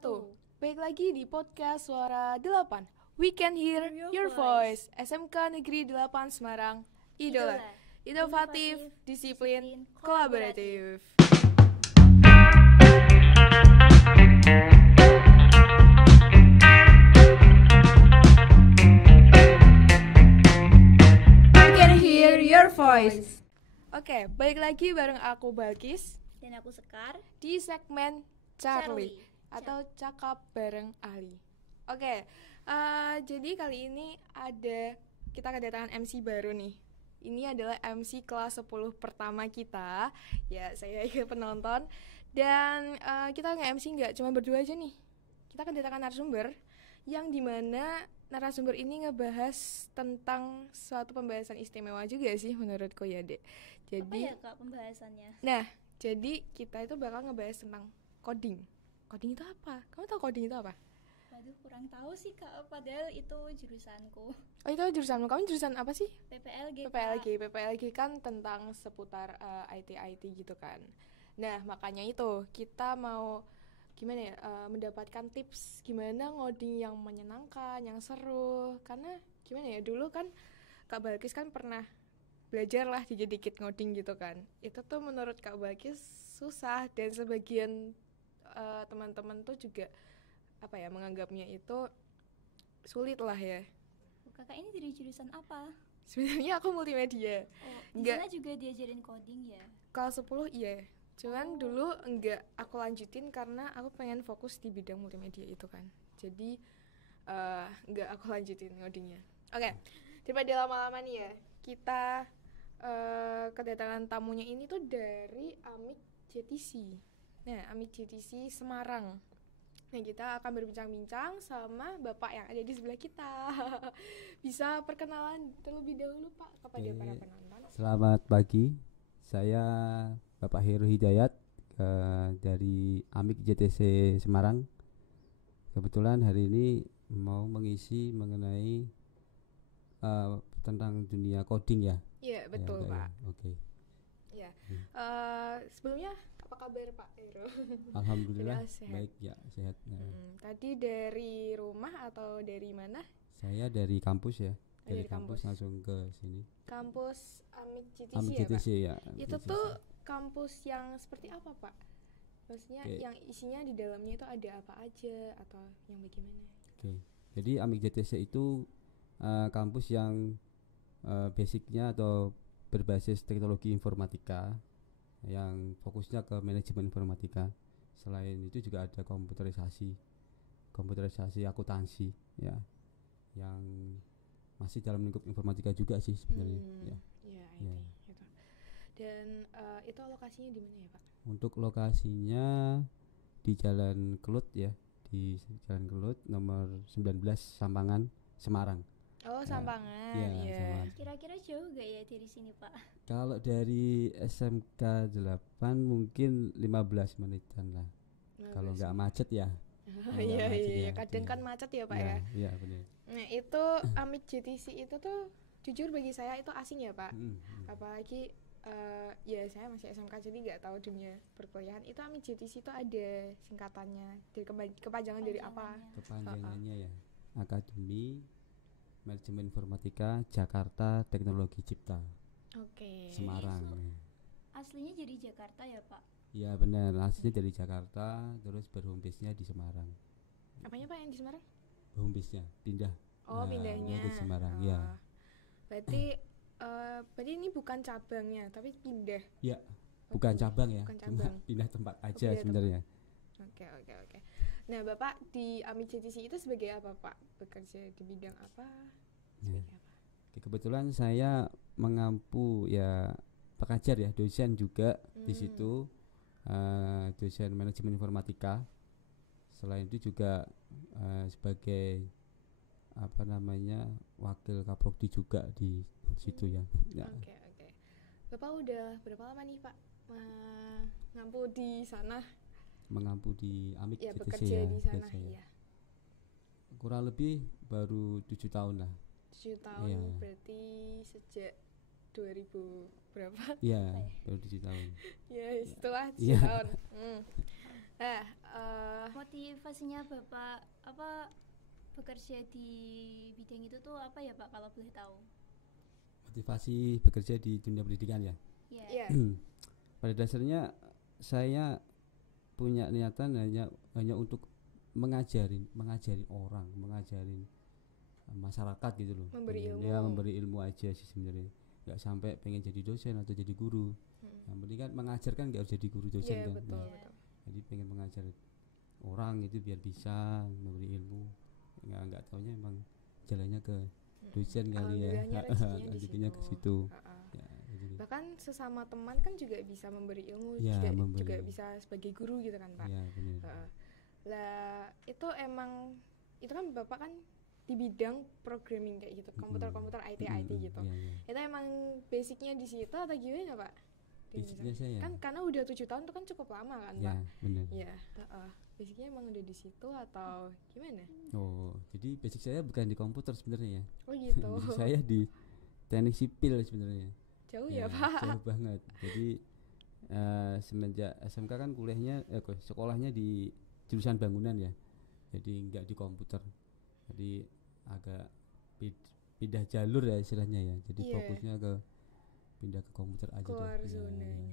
1. Baik lagi di podcast Suara 8. We can hear your voice. SMK Negeri 8 Semarang. Idola. Inovatif, disiplin, kolaboratif. We can hear your voice. Oke, balik lagi bareng aku Balkis Dan aku Sekar di segmen Charlie atau Cakap Bareng Ahli. Oke, jadi kali ini kita kedatangan MC baru nih. Ini adalah MC kelas 10 pertama kita. Ya, saya penonton. Dan kita nge-MC nggak cuma berdua aja nih. Kita kedatangan narasumber yang dimana narasumber ini ngebahas tentang suatu pembahasan istimewa juga sih menurutku ya, Dek. Jadi, apa ya Kak pembahasannya? Nah, jadi kita itu bakal ngebahas tentang coding. Coding itu apa? Kamu tahu coding itu apa? Waduh, kurang tahu sih Kak, padahal itu jurusanku. Oh, itu jurusanmu. Kamu jurusan apa sih? PPLG. PPLG kan tentang seputar IT gitu kan. Nah, makanya itu kita mau gimana ya, mendapatkan tips gimana ngoding yang menyenangkan, yang seru. Karena gimana ya, dulu kan Kak Balkis kan pernah belajar lah dikit-dikit ngoding gitu kan. Itu tuh menurut Kak Balkis susah, dan sebagian teman-teman tuh juga menganggapnya itu sulit lah ya. Kakak ini dari jurusan apa? Sebenarnya aku multimedia. Di sana juga diajarin coding ya? Kelas 10 iya. Cuman dulu enggak aku lanjutin karena aku pengen fokus di bidang multimedia itu kan. Jadi enggak aku lanjutin ngodingnya. Oke, daripada lama-lama nih ya, kita kedatangan tamunya ini tuh dari Amik JTC. Nah, Amik JTC Semarang. Nah, kita akan berbincang-bincang sama Bapak yang ada di sebelah kita. Bisa perkenalan terlebih dahulu Pak kepada para penonton. Selamat pagi, saya Bapak Heru Hidayat dari Amik JTC Semarang. Kebetulan hari ini mau mengisi mengenai tentang dunia coding ya. Iya, betul ya, Pak. Oke. Ya. Sebelumnya apa kabar Pak Heru? Alhamdulillah baik ya, sehat. Tadi dari rumah atau dari mana? Saya dari kampus ya. Dari kampus langsung ke sini. Kampus Amik JTC, Amik JTC ya. Itu tuh kampus yang seperti apa Pak? Maksudnya yang isinya di dalamnya itu ada apa aja atau yang bagaimana? Oke. Jadi Amik JTC itu kampus yang basicnya atau berbasis teknologi informatika yang fokusnya ke manajemen informatika. Selain itu juga ada komputerisasi akuntansi ya, yang masih dalam lingkup informatika juga sih sebenarnya. Iya. Gitu. Dan itu lokasinya di mana ya Pak? Untuk lokasinya di Jalan Kelut ya, di Jalan Kelut nomor 19 Sampangan, Semarang. Oh, Sampangan. Iya. Kira-kira jauh gak ya dari sini Pak? Kalau dari SMK 8 mungkin 15 menitan lah. Kalau nggak macet ya. Iya. Kadang kan macet ya Pak ya. Iya benar. Nah, itu Amik JTC itu tuh jujur bagi saya itu asing ya Pak. Apalagi ya saya masih SMK jadi nggak tahu dunia perkuliahan. Itu Amik JTC itu ada singkatannya, dari kepanjangan dari apa? Kepanjangannya ya, Akademi Manajemen Informatika Jakarta Teknologi Cipta. Oke. Semarang. Aslinya dari Jakarta ya Pak? Iya benar, aslinya dari Jakarta, terus berhome base-nya di Semarang. Apanya Pak yang di Semarang? Home base-nya pindah. Pindahnya ke Semarang ya. Berarti ini bukan cabangnya tapi pindah. Ya, bukan cabang ya. Bukan cabang. Cuma pindah tempat aja sebenarnya. Oke. Nah, Bapak di Amik JTC itu sebagai apa Pak? Bekerja di bidang apa? Sebagai apa? Kebetulan saya mengampu ya pengajar ya, dosen juga di situ, dosen manajemen informatika. Selain itu juga sebagai wakil kaprodi juga di situ ya. Oke. Bapak udah berapa lama nih Pak mengampu di sana? Mengampu di Amik JTC bekerja ya, di sana ya. Kurang lebih baru 7 tahun lah. 7 tahun ya. Berarti sejak 2000 berapa? Iya, baru 7 tahun. Ya, setelah 7 tahun. Nah, Motivasinya Bapak apa bekerja di bidang itu tuh apa ya Pak kalau boleh tahu? Motivasi bekerja di dunia pendidikan ya. Ya. Pada dasarnya saya punya niatan hanya untuk mengajarin orang, mengajarin masyarakat gitu loh. Memberi ilmu. Ya, memberi ilmu aja sih sebenarnya. Nggak sampai pengen jadi dosen atau jadi guru. Yang penting kan mengajarkan, nggak harus jadi guru dosen Iya, kan. betul, Nah, betul. jadi pengen mengajar orang itu biar bisa memberi ilmu. Nggak taunya emang jalannya ke dosen kali ya. Alhamdulillahnya rezekinya di Rezekinya ke situ. situ. Heeh. Ya, jadi Bahkan sesama teman kan juga bisa memberi ilmu, Ya, juga memberi. bisa sebagai guru gitu kan Pak. ya benar. Heeh. Lah itu emang itu kan Bapak kan di bidang programming kayak gitu, komputer IT gitu. Ya. Itu emang basicnya di situ atau gimana Pak? Di Basicnya sana? saya. Kan karena udah 7 tahun itu kan cukup lama kan Ya, Pak? benar. Iya. Basicnya emang udah di situ atau gimana? Oh, jadi basic saya bukan di komputer sebenarnya ya. Oh gitu. Basic saya di teknik sipil sebenarnya. Jauh ya Pak? Jauh banget. Jadi semenjak SMK kan kuliahnya sekolahnya di jurusan bangunan ya. Jadi nggak di komputer. Jadi agak pindah jalur ya istilahnya ya. Jadi Iya. fokusnya ke pindah ke komputer aja Keluar deh. zonanya.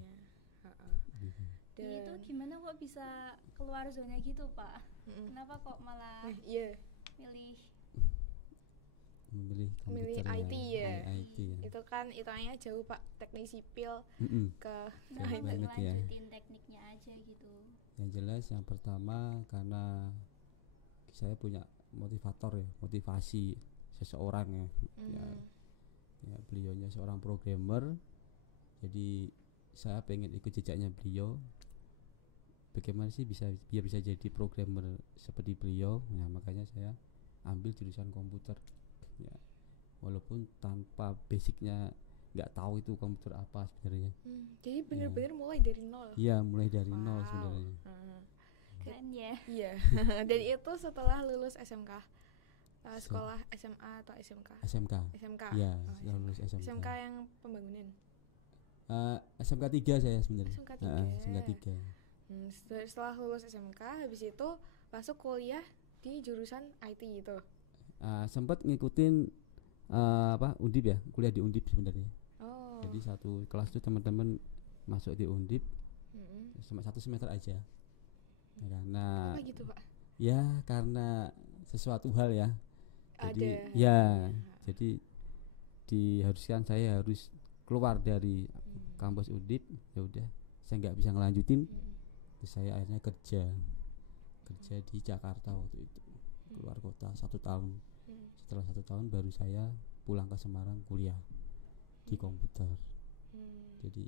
Gitu. Itu gimana kok bisa keluar zona gitu Pak? Mm-mm. Kenapa kok malah Iya, milih Memilih Milih komputer IT ya. IT ya. itu kan hitungannya jauh Pak, teknik sipil Mm-mm. ke kenapa Jauh nggak banget ya. lanjutin tekniknya aja gitu? Yang jelas yang pertama karena saya punya motivator ya, motivasi seseorang ya. Ya beliaunya seorang programmer, jadi saya pengen ikut jejaknya beliau. Bagaimana sih biar bisa jadi programmer seperti beliau? Nah makanya saya ambil jurusan komputer. Ya, walaupun tanpa basicnya nggak tahu itu komputer apa sebenarnya. Jadi bener-bener mulai dari nol. Iya mulai dari nol Wow. sebenarnya. Keren ya. Iya. Dan itu setelah lulus SMK, sekolah SMA atau SMK? SMK. SMK. Iya, Oh, setelah lulus SMK. SMK yang pembangunan. SMK 3 saya sebenarnya. SMK 3. SMK 3. Setelah lulus SMK, habis itu masuk kuliah di jurusan IT itu. Sempat ngikutin Undip ya, kuliah di Undip sebenarnya. Oh. Jadi satu kelas tuh teman-teman masuk di Undip cuma 1 semester aja. Karena Apa gitu Pak? ya karena sesuatu hal ya. Jadi Ada. ya, jadi diharuskan saya harus keluar dari kampus Undip. Ya udah, saya nggak bisa ngelanjutin. Terus saya akhirnya kerja di Jakarta waktu itu, keluar kota 1 tahun. Setelah 1 tahun baru saya pulang ke Semarang kuliah di komputer. Jadi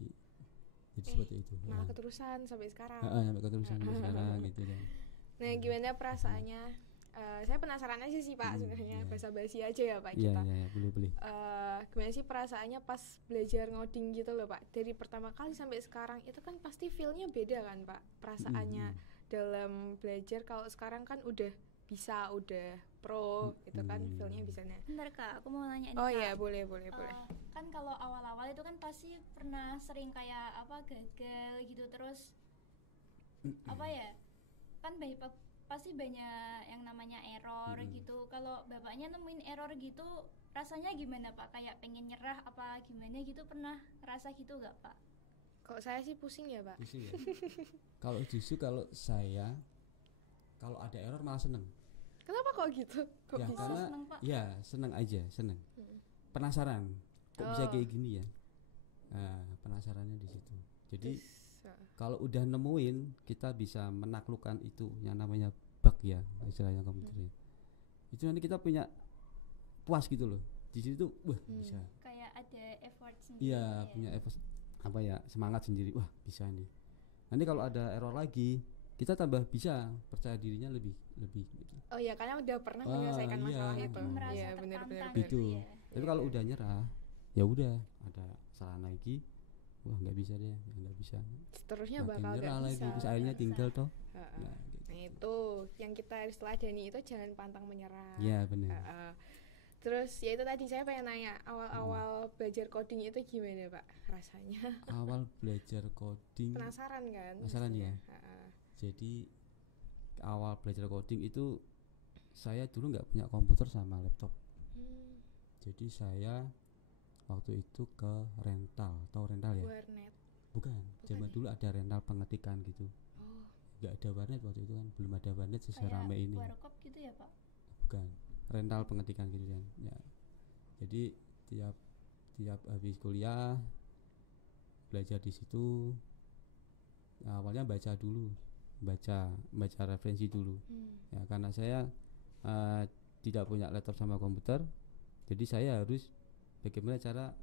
seperti itu. Malah keterusan sampai sekarang. Sampai keterusan sampai sekarang gitu kan. Nah, gimana perasaannya? Saya penasaran aja sih Pak, sebenarnya iya. basa-basi aja ya Pak Iya, kita. iya, boleh. Gimana sih perasaannya pas belajar ngoding gitu loh Pak? Dari pertama kali sampai sekarang itu kan pasti feel-nya beda kan Pak? Perasaannya dalam belajar kalau sekarang kan udah bisa, udah pro gitu kan, feel-nya bisa. Bentar Kak, aku mau nanya nih Oh Kak. iya, boleh. Kan kalau awal-awal itu kan pasti pernah sering kayak apa gagal gitu terus apa ya? Kan pasti banyak yang namanya error gitu. Kalau bapaknya nemuin error gitu rasanya gimana Pak? Kayak pengen nyerah apa gimana gitu, pernah rasa gitu gak Pak? Kalau saya sih pusing ya Pak. Pusing ya. Kalau saya kalau ada error malah seneng. Kenapa kok gitu? Kok Ya bisa? karena seneng, Pak? ya seneng aja, penasaran kok bisa kayak gini ya. Penasarannya di situ. Jadi kalau udah nemuin kita bisa menaklukkan itu yang namanya bug ya istilahnya komputer. Itu nanti kita punya puas gitu loh. Di situ bisa. Kayak ada effort sendiri. Iya, ya. punya effort semangat sendiri. Wah, bisa nih. Nanti kalau ada error lagi, kita tambah bisa percaya dirinya lebih gitu. Oh iya, karena udah pernah menyelesaikan iya. masalah itu. Merasa Iya, tertantang benar. Gitu. ya. Tapi kalau udah nyerah, ya udah ada kesalahan lagi. Wah, nggak bisa deh, nggak bisa. Seterusnya Makin bakal nyerah gak lagi, bisa. terus akhirnya tinggal toh. Heeh. Nah, gitu. Nah itu yang kita harus teladani, itu jangan pantang menyerah. Iya, benar. Terus ya itu tadi saya pengen nanya, awal-awal belajar coding itu gimana Pak rasanya? Awal belajar coding Penasaran kan? Penasaran ya? Heeh. jadi awal belajar coding itu saya dulu nggak punya komputer sama laptop. Jadi saya waktu itu ke rental, tahu rental ya? Warnet. Bukan. Zaman ya? dulu ada rental pengetikan gitu. Oh. Nggak ada warnet waktu itu kan, belum ada warnet seserame ini. Warkop gitu ya Pak? Bukan. Rental pengetikan gitu kan. Ya. Jadi tiap habis kuliah belajar di situ. Awalnya baca dulu, baca referensi dulu. Ya karena saya tidak punya laptop sama komputer, jadi saya harus bagaimana cara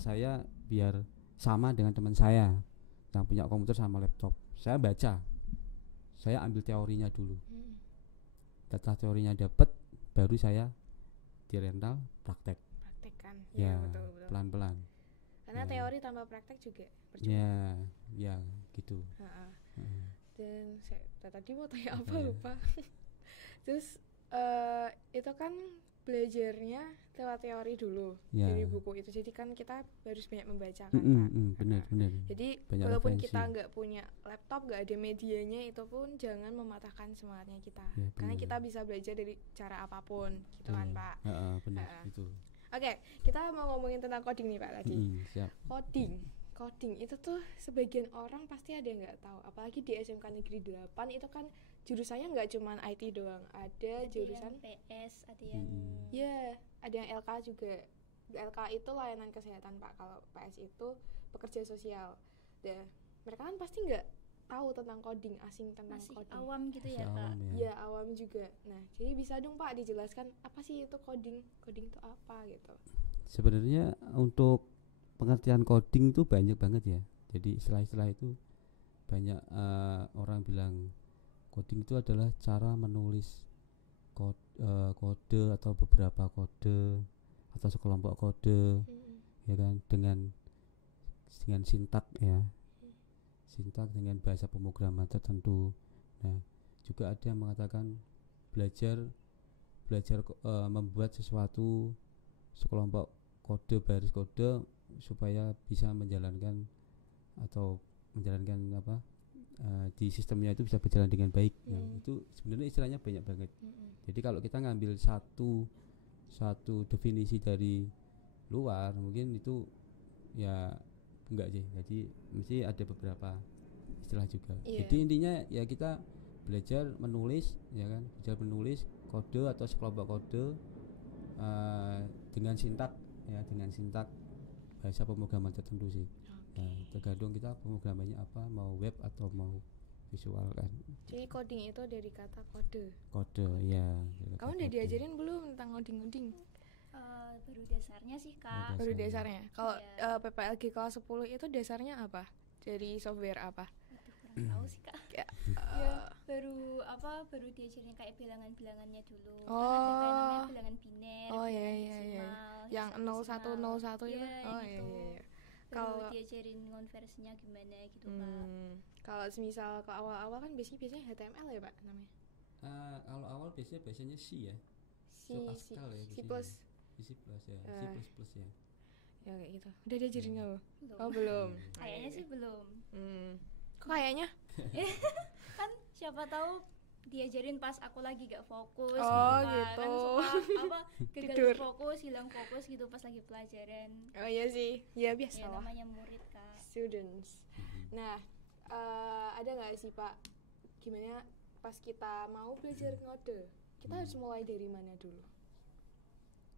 saya biar sama dengan teman saya yang punya komputer sama laptop. Saya baca, saya ambil teorinya dulu. Setelah teorinya dapat, baru saya di rental praktekkan. Ya, betul. Pelan-pelan. Karena teori tanpa praktek juga percuma. Ya gitu. Dan saya tadi mau tanya apa lupa. Terus itu kan belajarnya lewat teori dulu dari buku itu. Jadi kan kita harus banyak membaca kan Pak. Benar. Jadi banyak walaupun referensi. kita nggak punya laptop, nggak ada medianya, itu pun jangan mematahkan semangatnya kita. Karena kita bisa belajar dari cara apapun gitu kan Pak. Benar gitu. Oke, kita mau ngomongin tentang coding nih Pak lagi. Siap. Coding itu tuh sebagian orang pasti ada yang nggak tahu. Apalagi di SMK Negeri 8 itu kan jurusannya nggak cuma IT doang, ada jurusan yang PS, ada yang ada yang LK juga. LK itu layanan kesehatan Pak. Kalau PS itu pekerja sosial. Mereka kan pasti nggak tahu tentang coding, asing tentang masih coding. Awam gitu ya Kak. Ya awam juga. Nah, jadi bisa dong Pak dijelaskan apa sih itu coding? Coding itu apa gitu? Sebenarnya untuk pengertian coding itu banyak banget ya. Jadi istilah-istilah itu banyak orang bilang coding itu adalah cara menulis kode atau beberapa kode atau sekelompok kode, ya kan, dengan sintak ya. Sintak dengan bahasa pemrograman tertentu. Nah, juga ada yang mengatakan belajar membuat sesuatu sekelompok kode, baris kode supaya bisa menjalankan di sistemnya itu bisa berjalan dengan baik. Nah, itu sebenarnya istilahnya banyak banget. Jadi kalau kita ngambil satu definisi dari luar mungkin itu ya enggak sih. Jadi mesti ada beberapa istilah juga. Jadi intinya ya kita belajar menulis, ya kan, belajar menulis kode atau sekelompok kode dengan sintak bahasa pemrograman tertentu sih. Nah, tergantung kita pemrogramannya apa, mau web atau mau visual kan. Jadi coding itu dari kata kode. Ya. Kamu udah diajarin belum tentang coding? Baru dasarnya sih Kak. Baru dasarnya. Kalau PPLG kelas 10 itu dasarnya apa? Dari software apa? Kurang tahu sih Kak. Baru diajarin kayak bilangan-bilangannya dulu. Kan ada kayak namanya bilangan biner. Yang 0101 itu. Kalau diajarin konversinya gimana gitu Kak. Kalau semisal ke awal-awal kan biasanya HTML ya Pak namanya. Kalau awal biasanya C ya. C++ ya. C++ ya. Ya kayak gitu. Udah diajarin kamu? Belum. Oh belum. Kayaknya sih belum. Kok kayaknya? Kan siapa tahu diajarin pas aku lagi gak fokus gitu. Kan suka gagal fokus, hilang fokus gitu pas lagi pelajaran. Oh iya sih. Ya biasa lah. Namanya murid Kak. Students. Nah, ada nggak sih Pak? Gimana pas kita mau belajar ngode? Kita harus mulai dari mana dulu?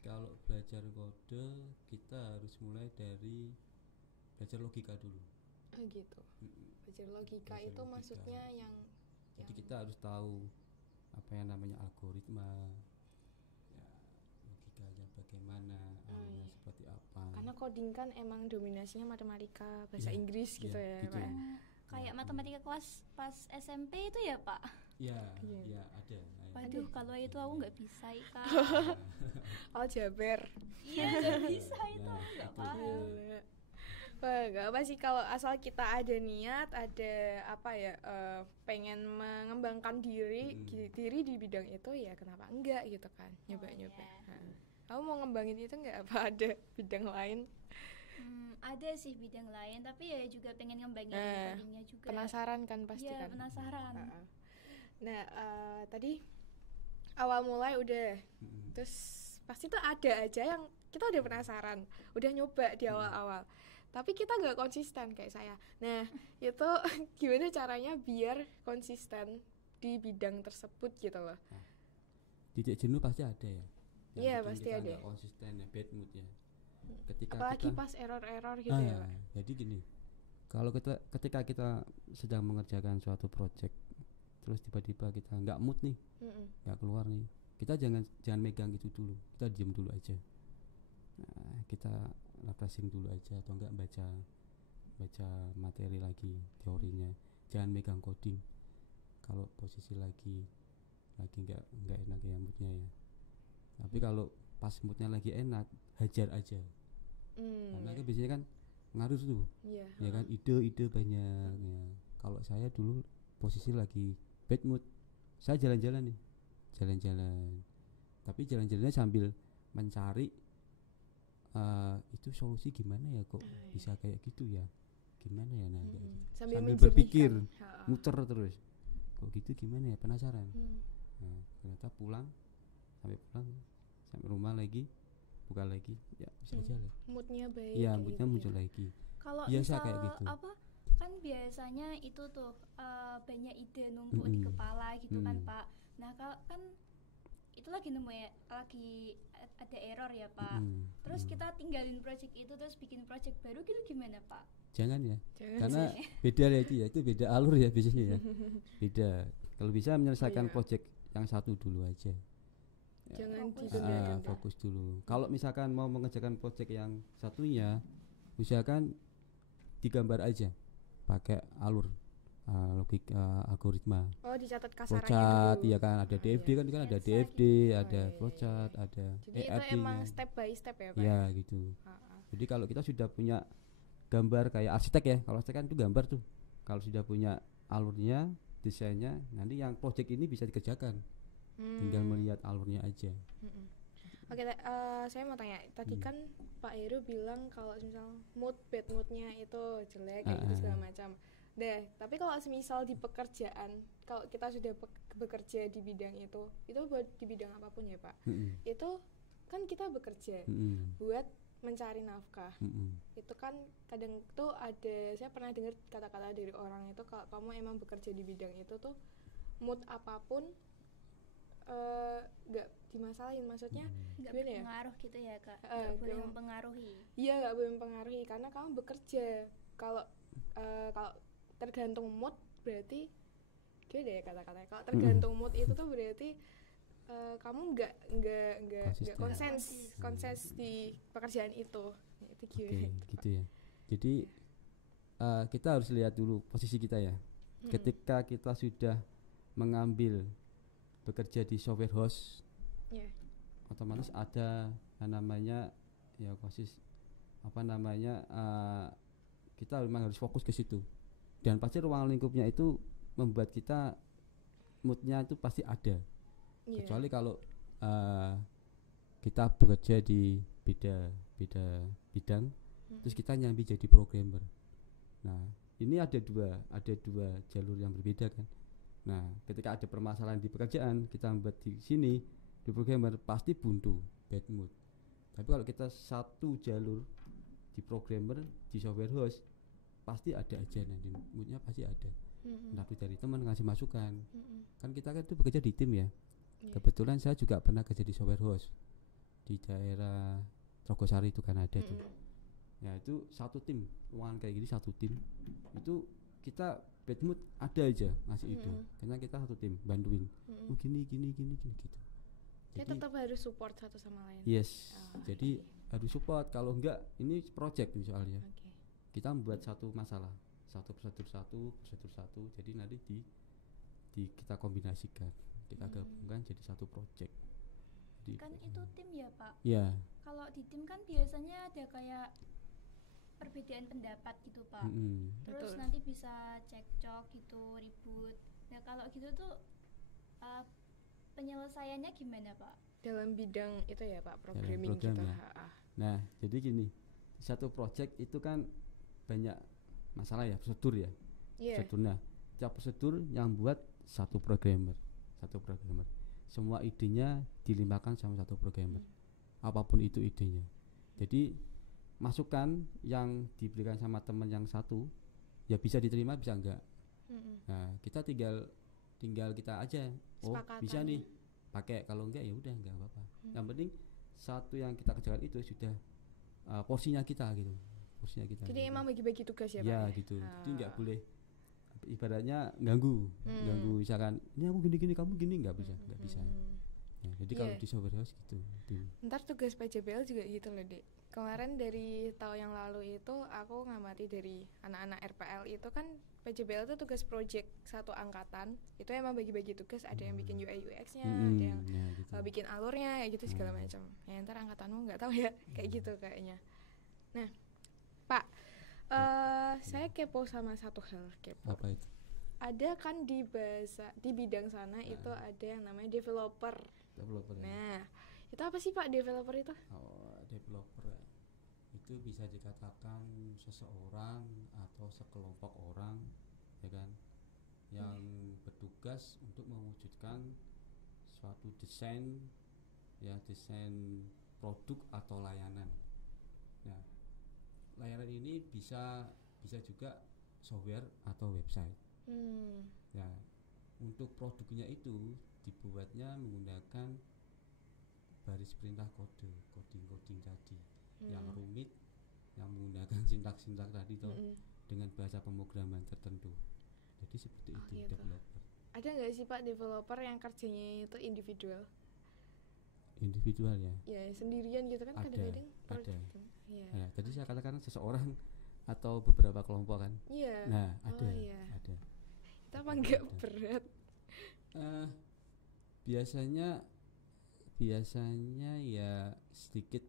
Kalau belajar kode kita harus mulai dari belajar logika dulu. Oh gitu. Belajar logika itu maksudnya yang jadi kita harus tahu apa yang namanya algoritma, ya, logikanya bagaimana, seperti apa. Karena coding kan emang dominasinya matematika, bahasa Inggris gitu ya gitu. Pak. Kayak matematika kelas pas SMP itu ya Pak? Iya, ada. Waduh, kalau itu aku nggak bisa Kak. Aljabar. Iya, nggak bisa itu, nggak paham. Wah, gak apa sih kalau asal kita ada niat, ada pengen mengembangkan diri di bidang itu ya kenapa enggak gitu kan, nyoba-nyoba. Kamu mau ngembangin itu enggak, apa ada bidang lain? Ada sih bidang lain, tapi ya juga pengen ngembangin codingnya juga. Penasaran kan pasti ya, kan? Penasaran. Nah, tadi awal mulai udah, terus pasti tuh ada aja yang kita udah penasaran, udah nyoba di awal-awal, tapi kita nggak konsisten kayak saya. Nah, itu gimana caranya biar konsisten di bidang tersebut gitu loh? Titik jenuh pasti ada ya. Iya, pasti kita ada. nggak konsisten ya, bad mood ya. Ketika Apalagi kita, pas error-error gitu ya, Pak. jadi gini, kalau ketika kita sedang mengerjakan suatu project, terus tiba-tiba kita nggak mood nih, nggak keluar nih, kita jangan megang itu dulu, kita diam dulu aja. Nah, kita refreshing dulu aja, atau enggak baca materi lagi, teorinya. Jangan megang coding kalau posisi lagi nggak enak ya moodnya ya. Tapi kalau pas moodnya lagi enak, hajar aja. Karena kan biasanya kan ngaruh tuh, ya kan, ide banyak ya. Kalau saya dulu posisi lagi bad mood, saya jalan-jalan. Tapi jalan-jalannya sambil mencari itu solusi gimana ya, kok bisa kayak gitu ya, gimana ya, nah kayak gitu. Sambil berpikir, menjernihkan. muter terus, kok gitu gimana ya, penasaran. Nah, ternyata sampai rumah lagi, buka lagi, ya bisa aja lah. Moodnya baik. Iya, kayak moodnya gitu muncul ya. lagi. Kalau Biasa misal kayak gitu. apa kan biasanya itu tuh banyak ide numpuk di kepala gitu kan Pak. Nah kalau kan itu lagi nemu ya, lagi ada error ya Pak. Terus kita tinggalin project itu terus bikin project baru gitu gimana Pak? Jangan ya, Jangan karena sih. beda ya itu beda alur ya biasanya ya. Beda. Kalau bisa menyelesaikan project yang satu dulu aja. Jangan Fokus. ditunda-tunda. Fokus dulu. Kalau misalkan mau mengerjakan project yang satunya, usahakan digambar aja, pakai alur logika algoritma. Oh, dicatat kasarannya Flowchart, dulu. ya kan, ada DFD kan ada Sketsa DFD, gitu. ada iya. flowchart, ada Jadi itu ERD-nya. emang step by step ya Pak? Ya gitu. Jadi kalau kita sudah punya gambar kayak arsitek ya, kalau arsitek kan itu gambar tuh. Kalau sudah punya alurnya, desainnya, nanti yang project ini bisa dikerjakan. Tinggal melihat alurnya aja. Oke, saya mau tanya. Tadi kan Pak Heru bilang kalau misal bad moodnya itu jelek kayak gitu segala macam. Deh, tapi kalau semisal di pekerjaan, kalau kita sudah bekerja di bidang itu buat di bidang apapun ya Pak, itu kan kita bekerja buat mencari nafkah. Itu kan kadang tuh ada, saya pernah dengar kata-kata dari orang itu, kalau kamu emang bekerja di bidang itu tuh mood apapun nggak dimasalahin, maksudnya Nggak gimana ya? berpengaruh gitu ya Kak? Nggak boleh mempengaruhi. Iya, nggak boleh mempengaruhi karena kamu bekerja. Kalau tergantung mood berarti gimana ya kata-katanya? Kalau tergantung mood itu tuh berarti kamu nggak konsen di pekerjaan itu. Itu gimana? Gitu ya. Jadi kita harus lihat dulu posisi kita ya. Ketika kita sudah mengambil bekerja di software house, otomatis ada namanya ya posisi kita memang harus fokus ke situ, dan pasti ruang lingkupnya itu membuat kita moodnya itu pasti ada. Kecuali kalau kita bekerja di beda bidang, terus kita nyambi jadi programmer. Nah ini ada dua jalur yang berbeda kan. Nah, ketika ada permasalahan di pekerjaan, kita membuat di sini di programmer, pasti buntu, bad mood. Tapi kalau kita satu jalur di programmer, di software house, pasti ada aja nanti moodnya pasti ada. Entah dari teman ngasih masukan. Kan kita kan itu bekerja di tim ya. Kebetulan saya juga pernah kerja di software house di daerah Trogosari itu kan ada tuh. Ya itu satu tim, ruangan kayak gini satu tim. Itu kita bad mood ada aja ngasih ide, karena kita satu tim bantuin. Gini gitu. Jadi tetap harus support satu sama lain. Yes. Jadi harus support. Kalau enggak, ini project soalnya. Kita membuat satu masalah, satu prosedur satu. Jadi nanti kita kombinasikan, kita gabungkan jadi satu project. Jadi, Kan itu tim ya Pak? Ya. Kalau di tim kan biasanya ada kayak perbedaan pendapat gitu Pak. Terus nanti bisa cekcok gitu, ribut. Nah kalau gitu tuh penyelesaiannya gimana Pak? Dalam bidang itu ya Pak, programming program gitu. ya. Nah jadi gini, satu project itu kan banyak masalah ya, prosedur ya. Prosedur. Nah setiap prosedur yang buat satu programmer. Semua idenya dilimpahkan sama satu programmer. Apapun itu idenya. Jadi masukan yang diberikan sama teman yang satu ya bisa diterima bisa enggak. Nah, kita tinggal kita aja. Oh, bisa nih. Pakai, kalau enggak ya udah enggak apa-apa. Yang penting satu yang kita kerjakan itu sudah porsinya kita gitu. Jadi gitu. emang bagi-bagi tugas ya, ya Pak? Gitu. Jadi enggak boleh ibaratnya ganggu misalkan ini aku gini kamu gini enggak bisa. Ya, jadi kalau di software house gitu. Ntar tugas PJBL juga gitu loh, Dek. Kemarin dari tahun yang lalu itu aku ngamati dari anak-anak RPL itu kan PJBL itu tugas project satu angkatan. Itu emang bagi-bagi tugas, ada yang bikin UI UX-nya, ada yang gitu. bikin alurnya gitu segala macam. Ya ntar angkatanmu nggak tahu ya kayak gitu kayaknya. Nah, Pak, saya kepo sama satu hal. Apa itu? Ada kan di bidang sana itu ada yang namanya developer. Nah, itu apa sih Pak developer itu? Developer itu bisa dikatakan seseorang atau sekelompok orang, ya kan, yang bertugas untuk mewujudkan suatu desain produk atau layanan. Nah, layanan ini bisa juga software atau website. Ya, untuk produknya itu dibuatnya menggunakan baris perintah coding tadi yang rumit, yang menggunakan sintak tadi toh dengan bahasa pemrograman tertentu. Jadi seperti itu gitu. Developer. Ada nggak sih Pak developer yang kerjanya itu individual ya? Ya sendirian gitu kan kadang-kadang. Ada. Ya. Nah, tadi saya katakan seseorang atau beberapa kelompok kan. Iya. Nah, ada. Itu apa nggak berat? Biasanya ya sedikit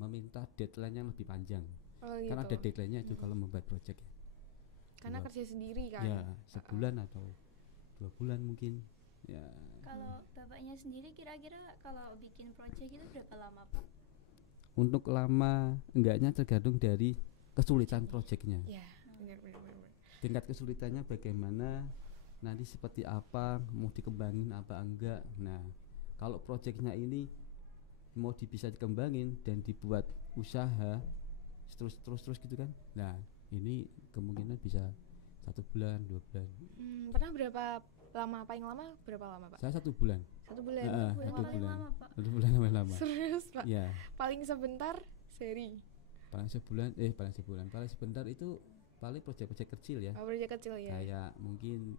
meminta deadline yang lebih panjang. Gitu. Karena ada deadline-nya itu kalau membuat project ya. Karena kerja sendiri kan. Ya, sebulan atau 2 bulan mungkin. Ya. Kalau bapaknya sendiri kira-kira kalau bikin project itu berapa lama, Pak? Untuk lama enggaknya tergantung dari kesulitan projectnya. Ya, benar. Tingkat kesulitannya bagaimana, nanti seperti apa, mau dikembangin apa enggak. Nah, kalau projectnya ini mau bisa dikembangin dan dibuat usaha terus gitu kan. Nah, ini kemungkinan bisa 1 bulan, 2 bulan. Pernah berapa lama? Paling lama berapa lama, Pak? Saya 1 bulan. 1 bulan. 1 paling bulan. lama, Pak. 1 bulan sampai lama. Serius, Pak? Ya. Paling sebentar seri. Paling sebentar itu paling proyek-proyek kecil ya. Proyek kecil ya. Kayak mungkin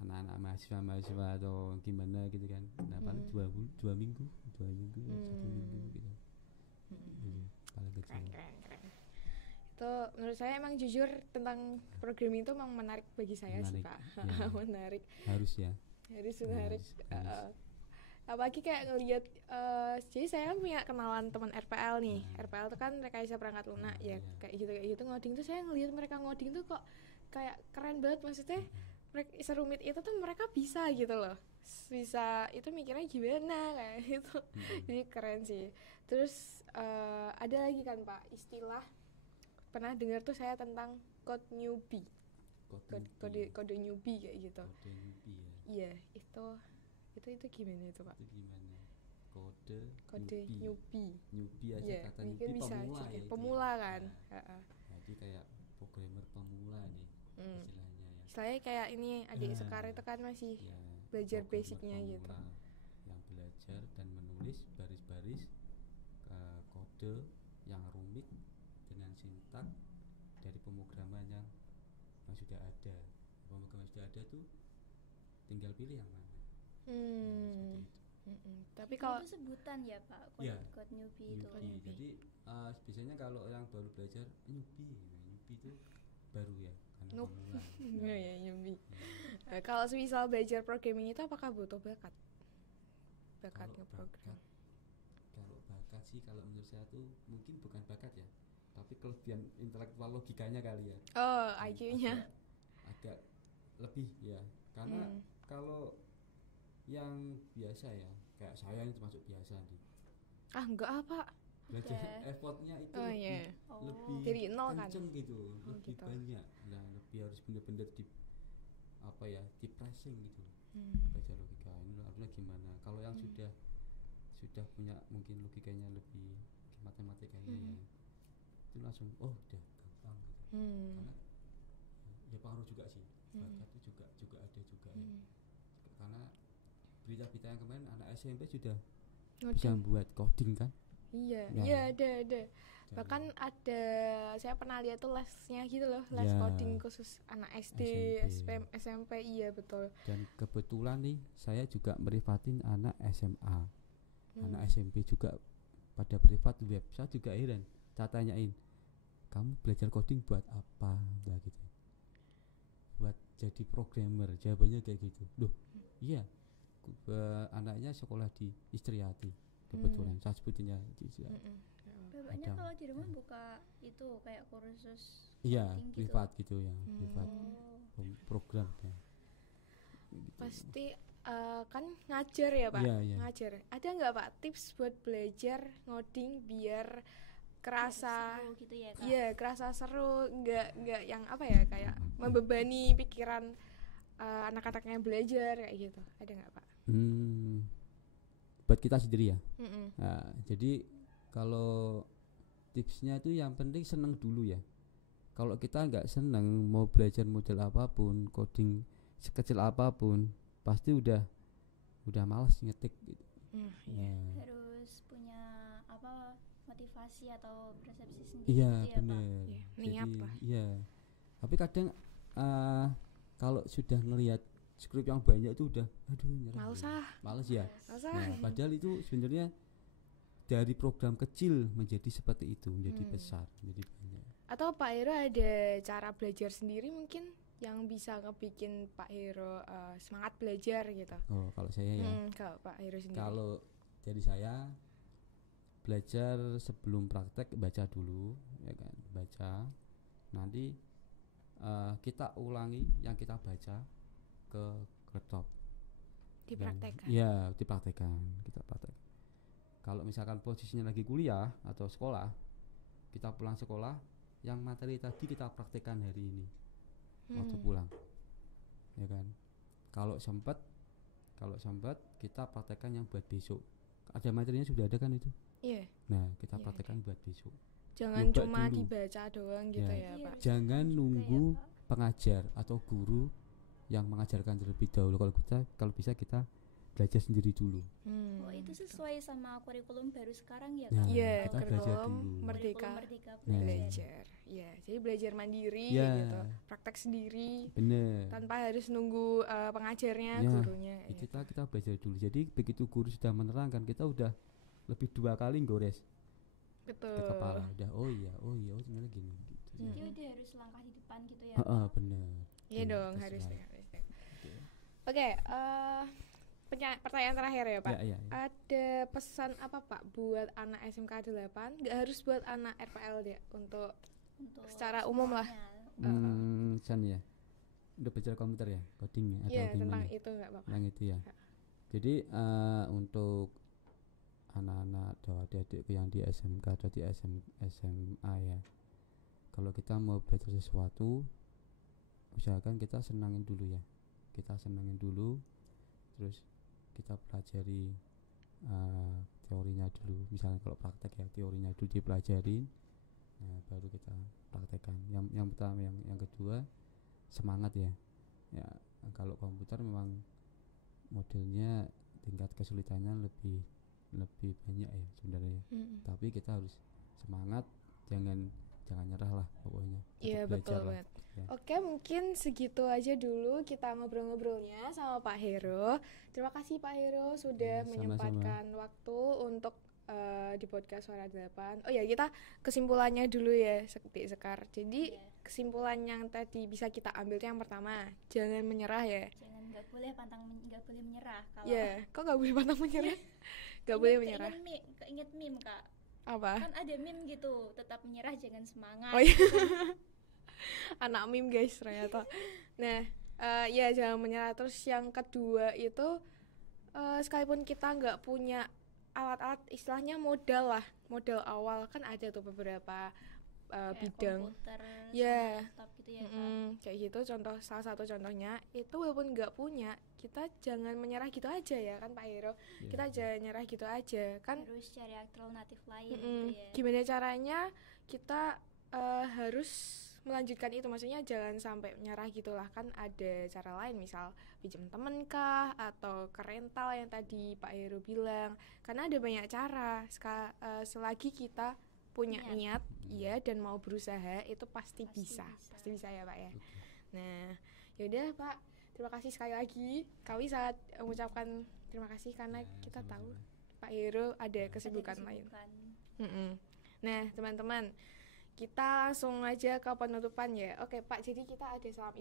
anak-anak mahasiswa atau gimana gitu kan. Nah, paling 2 minggu, 1 minggu gitu. Paling kecil. Keren. Itu menurut saya emang jujur tentang programming itu emang menarik bagi saya sih, Pak. Ya. Menarik. Harus ya. Harus. Apalagi kayak ngelihat jadi saya kan punya kenalan teman RPL nih. RPL itu kan rekayasa perangkat lunak ya. Kayak gitu ngoding tuh saya ngelihat mereka ngoding tuh kok kayak keren banget, maksudnya serumit itu tuh mereka bisa gitu loh. Bisa itu mikirnya gimana kayak gitu. Jadi keren sih. Terus ada lagi kan Pak istilah, pernah dengar tuh saya tentang code newbie. Kode newbie kayak gitu. Kode newbie ya. Iya, itu gimana itu Pak? Itu gimana? Kode newbie. Newbie aja kata newbie bisa pemula ya. Pemula kan. Jadi kayak programmer pemula nih istilahnya ya. Istilahnya kayak ini adik sekarang itu kan masih belajar basicnya gitu. Yang belajar dan menulis baris-baris kode yang rumit dengan sintak dari pemrograman yang sudah ada. Pemrograman sudah ada tuh tinggal pilih yang mana. Seperti itu. Tapi kalau itu sebutan ya Pak, code newbie itu. Jadi biasanya kalau yang baru belajar newbie itu baru ya, karena pemula. ya newbie. Kalau misal belajar programming itu apakah butuh bakat ngeprogram? Kalau bakat sih kalau menurut saya tuh mungkin bukan bakat ya, tapi kelebihan intelektual logikanya kali ya. Oh, IQ-nya agak lebih ya, karena kalau yang biasa ya kayak saya ini termasuk biasa nih. Enggak apa. Belajar effortnya itu lebih dari nol kan. Kenceng gitu, lebih gitu. banyak. Nah, lebih tapi harus benar-benar di apa ya, di pressing gitu. Belajar logika ini harusnya gimana. Kalau yang sudah punya mungkin logikanya lebih matematikanya ya itu langsung udah gampang gitu. Karena ya pengaruh juga sih, bakat itu juga ada juga ya. Karena berita-berita yang kemarin anak SMP sudah bisa buat coding kan. Iya ada. Bahkan ada, saya pernah lihat tuh lesnya gitu loh, les coding khusus anak SD, SMP, iya betul. Dan kebetulan nih saya juga merivatin anak SMA, anak SMP juga pada privat web. Saya juga heran, saya tanyain, kamu belajar coding buat apa? Nah gitu, buat jadi programmer. Jawabannya kayak gitu. Loh, iya, anaknya sekolah di Istriati kebetulan. Saya sebutinnya di bapaknya kalau di rumah buka itu kayak kursus iya privat gitu ya, privat program ya. Gitu. Pasti kan ngajar ya Pak, ngajar. Ada nggak Pak tips buat belajar ngoding biar kerasa seru gitu ya Kak? Iya, kerasa seru, nggak yang apa ya, kayak membebani pikiran anak-anak yang belajar kayak gitu. Ada nggak Pak? Buat kita sendiri ya. Nah, jadi kalau tipsnya itu yang penting seneng dulu ya. Kalau kita nggak seneng mau belajar model apapun, coding sekecil apapun, pasti udah malas ngetik gitu. Harus punya apa, motivasi atau persepsi sendiri gitu ya bener. Pak. Niat lah. Iya. Tapi kadang kalau sudah ngelihat skrip yang banyak itu udah nyerah. Males ya. Nah, padahal itu sebenarnya dari program kecil menjadi seperti itu, menjadi besar, menjadi banyak. Atau Pak Hero ada cara belajar sendiri mungkin yang bisa ngebikin Pak Hero semangat belajar gitu? Oh, kalau saya ya. Kalau Pak Hero sendiri. Kalau dari saya belajar sebelum praktek baca dulu, ya kan, baca. Nanti kita ulangi yang kita baca ke laptop. Dipraktekkan. Iya, dipraktekkan, kita praktek. Kalau misalkan posisinya lagi kuliah atau sekolah, kita pulang sekolah, yang materi tadi kita praktekkan hari ini waktu pulang, ya kan. Kalau sempat kita praktekkan yang buat besok. Ada materinya sudah ada kan itu. Iya. Nah, kita praktekkan buat besok. Jangan Nyoba cuma dulu. dibaca doang gitu ya Pak. Jangan nunggu pengajar atau guru yang mengajarkan terlebih dahulu. Kalau bisa kita belajar sendiri dulu. Itu sesuai sama kurikulum baru sekarang ya Nah, Kak? Iya, kita belajar kurikulum dulu. Merdeka belajar. Iya, jadi belajar mandiri gitu. Praktek sendiri. Bener. Tanpa harus nunggu pengajarnya, gurunya. Kita belajar dulu. Jadi begitu guru sudah menerangkan, kita udah lebih 2 kali gores. Betul. Di kepala udah oh iya sebenarnya gini gitu. Jadi udah harus langkah di depan gitu ya Pak? Bener. Iya dong, harus. Oke, pertanyaan terakhir ya Pak. Ya. Ada pesan apa Pak buat anak SMK 8? Nggak harus buat anak RPLD, untuk secara umum lah. Pesan ya. Udah belajar komputer ya, coding ya, atau Iya, gimana? tentang itu nggak Pak? Tentang itu ya. Jadi untuk anak-anak atau adik-adik yang di SMK atau di SMA ya, kalau kita mau belajar sesuatu, usahakan kita senangin dulu ya. Kita senangin dulu, terus kita pelajari teorinya dulu. Misalnya kalau praktek ya, teorinya dulu dipelajarin, nah baru kita praktekkan. Yang pertama, yang kedua semangat ya. Ya kalau komputer memang modelnya tingkat kesulitannya lebih banyak ya sebenarnya. Tapi kita harus semangat, jangan nyerah lah pokoknya. Iya betul banget. Ya. Oke, mungkin segitu aja dulu kita ngobrol-ngobrolnya sama Pak Hero. Terima kasih Pak Hero sudah menyempatkan waktu untuk di podcast Suara 8. Oh ya, kita kesimpulannya dulu ya Sekar. Jadi kesimpulan yang tadi bisa kita ambil yang pertama, jangan menyerah ya. Nggak boleh menyerah. Kalau kok nggak boleh pantang menyerah? Nggak boleh menyerah. Ingat meme Kak. Apa? Kan ada meme gitu, tetap menyerah jangan semangat. Oh iya. Anak meme guys ternyata. Nah, ya jangan menyerah. Terus yang kedua itu sekalipun kita nggak punya alat-alat, istilahnya modal awal, kan ada tuh beberapa Kayak bidang. komputer Ya. sama laptop gitu ya Kak. Kayak gitu salah satu contohnya itu walaupun nggak punya kita jangan menyerah gitu aja ya kan Pak Hero. Ya. Kita jangan nyerah gitu aja kan. Harus cari alternatif lain Mm-mm. gitu ya. Gimana caranya kita harus melanjutkan itu, maksudnya jangan sampai menyerah gitulah, kan ada cara lain, misal pinjam temen kah atau ke rental yang tadi Pak Heru bilang, karena ada banyak cara. Selagi kita punya niat ya dan mau berusaha itu pasti bisa ya Pak ya. Nah yaudah Pak, terima kasih sekali lagi, kami sangat mengucapkan terima kasih karena kita tahu Pak Heru ada kesibukan lain. Nah teman-teman, kita langsung aja ke penutupan ya. Oke Pak, jadi kita ada salam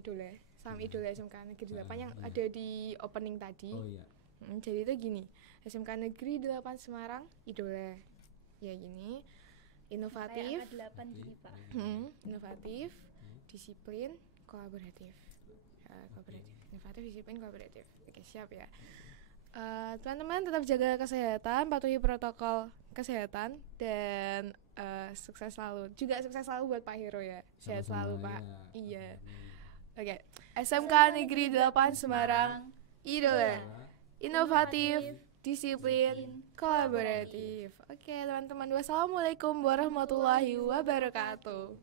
idola SMK Negeri 8 yang ada di opening tadi. Oh iya. Jadi itu gini, SMK Negeri 8 Semarang idola ya gini, inovatif, Kayak angka 8 gini Pak. inovatif, disiplin, kolaboratif. Inovatif, disiplin, kolaboratif. Oke siap ya. Teman-teman tetap jaga kesehatan, patuhi protokol kesehatan, dan sukses selalu. Juga sukses selalu buat Pak Hero ya. Sehat selalu Pak. Iya. Oke. SMK Negeri 8 Semarang idola, inovatif, disiplin, kolaboratif. Oke teman-teman, wassalamualaikum warahmatullahi wabarakatuh.